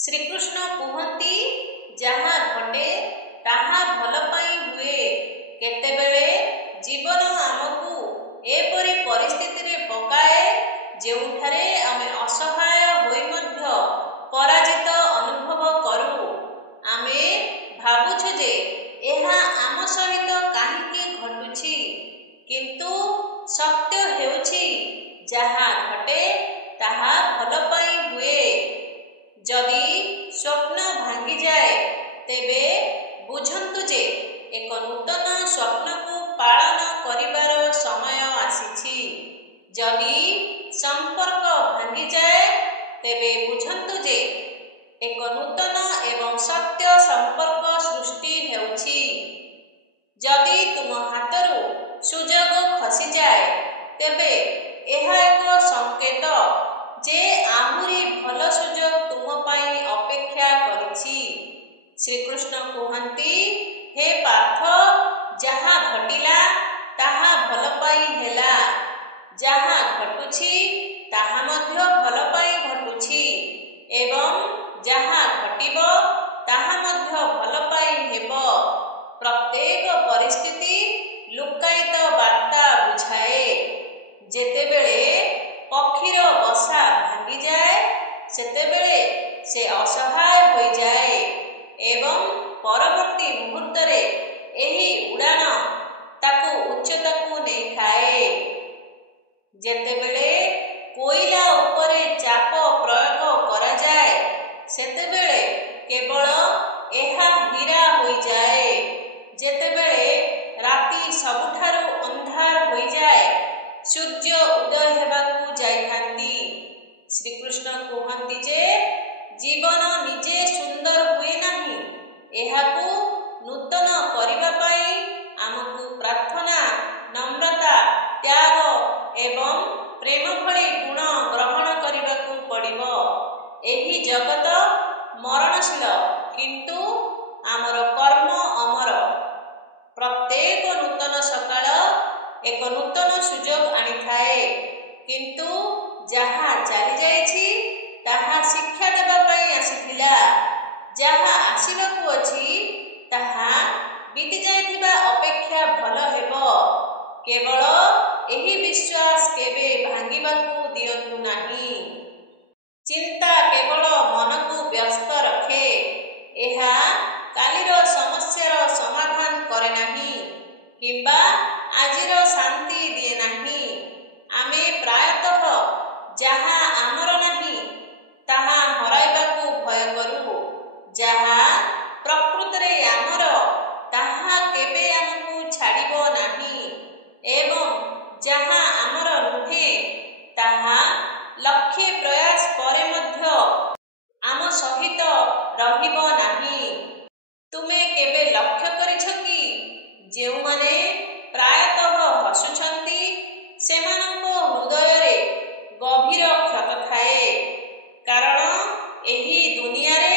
ଶ୍ରୀକୃଷ୍ଣ କୁହନ୍ତି, ଯାହା ଘଟେ ତାହା ଭଲ ପାଇଁ ହୁଏ। କେତେବେଳେ ଜୀବନ ଆମକୁ ଏପରି ପରିସ୍ଥିତିରେ ପକାଏ ଯେଉଁଠାରେ ଆମେ ଅସହାୟ ହୋଇ ମଧ୍ୟ ପରାଜିତ ଅନୁଭବ କରୁ। ଆମେ ଭାବୁଛୁ ଯେ ଏହା ଆମ ସହିତ କାହିଁକି ଘଟୁଛି, କିନ୍ତୁ ସତ୍ୟ ହେଉଛି ଯାହା ଘଟେ ତାହା ଭଲ ପାଇଁ ହୁଏ। ଯଦି ସ୍ୱପ୍ନ ଭାଙ୍ଗିଯାଏ ତେବେ ବୁଝନ୍ତୁ ଯେ ଏକ ନୂତନ ସ୍ୱପ୍ନକୁ ପାଳନ କରିବାର ସମୟ ଆସିଛି। ଯଦି ସମ୍ପର୍କ ଭାଙ୍ଗିଯାଏ ତେବେ ବୁଝନ୍ତୁ ଯେ ଏକ ନୂତନ ଏବଂ ସତ୍ୟ ସମ୍ପର୍କ ସୃଷ୍ଟି ହେଉଛି। ଯଦି ତୁମ ହାତରୁ ସୁଯୋଗ ଖସିଯାଏ ତେବେ ଏହା ଏକ ସଂକେତ ଯେ ଆହୁରି ଭଲ ସୁଯୋଗ ତୁମ ପାଇଁ ଅପେକ୍ଷା କରିଛି। ଶ୍ରୀକୃଷ୍ଣ କୁହନ୍ତି, ହେ ପାର୍ଥ, ଯାହା ଘଟିଲା ତାହା ଭଲ ପାଇଁ ହେଲା। ଯାହା ଘଟୁଛି ତାହା ମଧ୍ୟ ଭଲ ପାଇଁ ଘଟୁଛି ଏବଂ ଯାହା ଘଟିବ ତାହା ମଧ୍ୟ ଭଲ ପାଇଁ ହେବ। ପ୍ରତ୍ୟେକ ପରିସ୍ଥିତି ଲୁକ୍କାୟିତ ବାର୍ତ୍ତା ବୁଝାଏ। ଯେତେବେଳେ ପକ୍ଷୀର ବସା ଭାଙ୍ଗିଯାଏ ସେତେବେଳେ ସେ ଅସହାୟ ହୋଇଯାଏ ଏବଂ ପରବର୍ତ୍ତୀ ମୁହୂର୍ତ୍ତରେ ଏହି ଉଡ଼ାଣ ତାକୁ ଉଚ୍ଚତାକୁ ନେଇଥାଏ। ଯେତେବେଳେ କୋଇଲା ଉପରେ ଚାପ ପ୍ରୟୋଗ କରାଯାଏ ସେତେବେଳେ କେବଳ ଏହା ହୀରା ହୋଇଯାଏ। ଯେତେବେଳେ ରାତି ସବୁଠାରୁ ଅନ୍ଧାର ହୋଇଯାଏ ସୂର୍ଯ୍ୟ ଉଦୟ ହେବାକୁ ଯାଇଥାନ୍ତି। ଶ୍ରୀକୃଷ୍ଣ କୁହନ୍ତି ଯେ ଜୀବନ ନିଜେ ସୁନ୍ଦର ହୁଏ ନାହିଁ, ଏହାକୁ ନୂତନ କରିବା ପାଇଁ ଆମକୁ ପ୍ରାର୍ଥନା, ନମ୍ରତା, ତ୍ୟାଗ ଏବଂ ପ୍ରେମ ଭଳି ଗୁଣ ଗ୍ରହଣ କରିବାକୁ ପଡ଼ିବ। ଏହି ଜଗତ ମରଣଶୀଳ କିନ୍ତୁ ଆମର କର୍ମ ଅମର। ପ୍ରତ୍ୟେକ ନୂତନ ସକାଳ ଏକ ନୂତନ ସୁଯୋଗ ଆଣିଥାଏ, କିନ୍ତୁ ଯାହା ଚାଲିଯାଇଛି ତାହା ଶିକ୍ଷା ଦେବା ପାଇଁ ଆସିଥିଲା। ଯାହା ଆସିବାକୁ ଅଛି ତାହା ବିତିଯାଇଥିବା ଅପେକ୍ଷା ଭଲ ହେବ। କେବଳ ଏହି ବିଶ୍ୱାସ କେବେ ଭାଙ୍ଗିବାକୁ ଦିଅନ୍ତୁ ନାହିଁ। ଚିନ୍ତା କେବଳ ମନକୁ ବ୍ୟସ୍ତ ରଖେ, ଏହା କାଲିର ସମସ୍ୟାର ସମାଧାନ କରେ ନାହିଁ କିମ୍ବା ଆଜିର ଶାନ୍ତି ଦିଏ ନାହିଁ। ଆମେ ପ୍ରାୟତଃ ଯାହା ଆମର ନାହିଁ ତାହା ହରାଇବାକୁ ଭୟ କରୁ। ଯାହା ପ୍ରକୃତରେ ଆମର ତାହା କେବେ ଆମକୁ ଛାଡ଼ିବ ନାହିଁ ଏବଂ ଯାହା ଆମର ନୁହେଁ ତାହା ଲକ୍ଷେ ପ୍ରୟାସ ପରେ ମଧ୍ୟ ଆମ ସହିତ ରହିବ ନାହିଁ। ତୁମେ କେବେ ଲକ୍ଷ୍ୟ କରିଛ କି ଯେଉଁମାନେ ପ୍ରାୟତଃ ହସୁଛନ୍ତି ସେମାନଙ୍କ ହୃଦୟରେ ଗଭୀର କ୍ଷତ ଥାଏ? କାରଣ ଏହି ଦୁନିଆରେ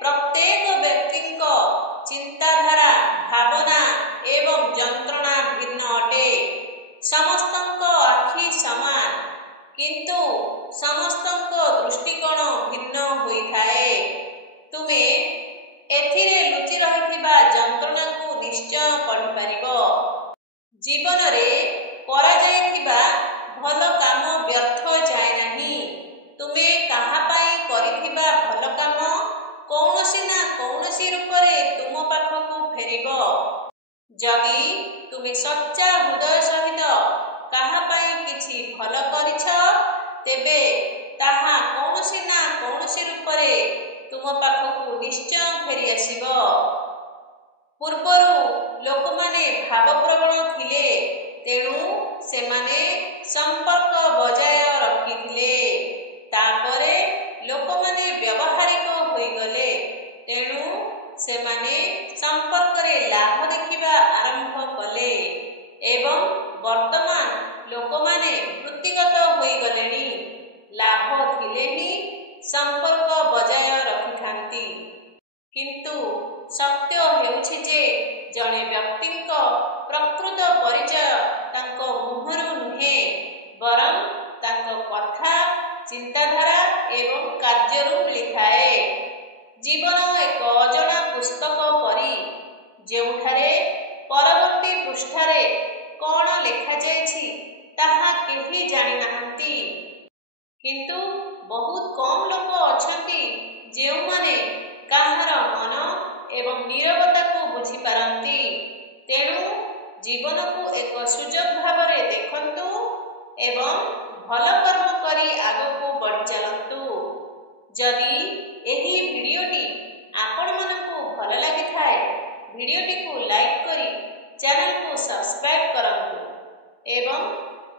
ପ୍ରତ୍ୟେକ ବ୍ୟକ୍ତିଙ୍କ ଚିନ୍ତାଧାରା, ଭାବନା ଏବଂ ଯନ୍ତ୍ରଣା ଭିନ୍ନ ଅଟେ। ସମସ୍ତଙ୍କ ଆଖି ସମାନ କିନ୍ତୁ ସମସ୍ତଙ୍କ ଦୃଷ୍ଟିକୋଣ ଭିନ୍ନ ହୋଇଥାଏ। ତୁମେ ଏଥିରେ ଲୁଚି ରହିଥିବା ଯନ୍ତ୍ରଣାକୁ ନିଶ୍ଚୟ ପଢ଼ିପାରିବ। ଜୀବନରେ କରାଯାଇଥିବା ଭଲ କାମ ବ୍ୟର୍ଥ ଯାଏ ନାହିଁ। ତୁମେ କାହା ପାଇଁ କରିଥିବା ଭଲ କାମ କୌଣସି ନା କୌଣସି ରୂପରେ ତୁମ ପାଖକୁ ଫେରିବ। ଯଦି ତୁମେ ସଚ୍ଚା ହୃଦୟ ସହିତ କାହା ପାଇଁ କିଛି ଭଲ କରିଛ ତେବେ ତାହା କୌଣସି ନା କୌଣସି ରୂପରେ ତୁମ ପାଖକୁ ନିଶ୍ଚୟ ଫେରିଆସିବ। ପୂର୍ବରୁ ଲୋକମାନେ ଭାବପ୍ରବଣ ଥିଲେ, ତେଣୁ ସେମାନେ ସମ୍ପର୍କ ବଜାୟ ରଖିଥିଲେ। ତାପରେ ଲୋକମାନେ ବ୍ୟବହାରିକ ହୋଇଗଲେ, ତେଣୁ ସେମାନେ ସମ୍ପର୍କରେ ଲାଭ ଦେଖିବା ଆରମ୍ଭ କଲେ ଏବଂ ବର୍ତ୍ତମାନ ଲୋକମାନେ ବୃତ୍ତିଗତ ହୋଇଗଲେଣି। ଲାଭ ଥିଲେ ହିଁ ସମ୍ପର୍କ ବଜାୟ ରଖିଥାନ୍ତି। କିନ୍ତୁ ସତ୍ୟ ହେଉଛି ଯେ ଜଣେ ବ୍ୟକ୍ତିଙ୍କ ପ୍ରକୃତ ପରିଚୟ ତାଙ୍କ ମୁହଁରୁ ନୁହେଁ ବରଂ ତାଙ୍କ କଥା, ଚିନ୍ତାଧାରା ଏବଂ କାର୍ଯ୍ୟରୁ ମିଳିଥାଏ। ଏହି ଭିଡ଼ିଓଟି ଆପଣମାନଙ୍କୁ ଭଲ ଲାଗିଥାଏ ଭିଡ଼ିଓଟିକୁ ଲାଇକ୍ କରି ଚ୍ୟାନେଲକୁ ସବସ୍କ୍ରାଇବ୍ କରନ୍ତୁ ଏବଂ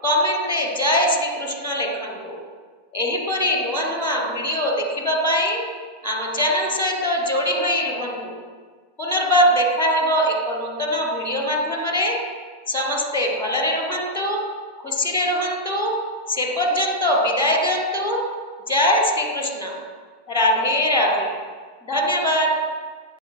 କମେଣ୍ଟରେ ଜୟ ଶ୍ରୀକୃଷ୍ଣ ଲେଖନ୍ତୁ। ଏହିପରି ନୂଆ ନୂଆ ଭିଡ଼ିଓ ଦେଖିବା ପାଇଁ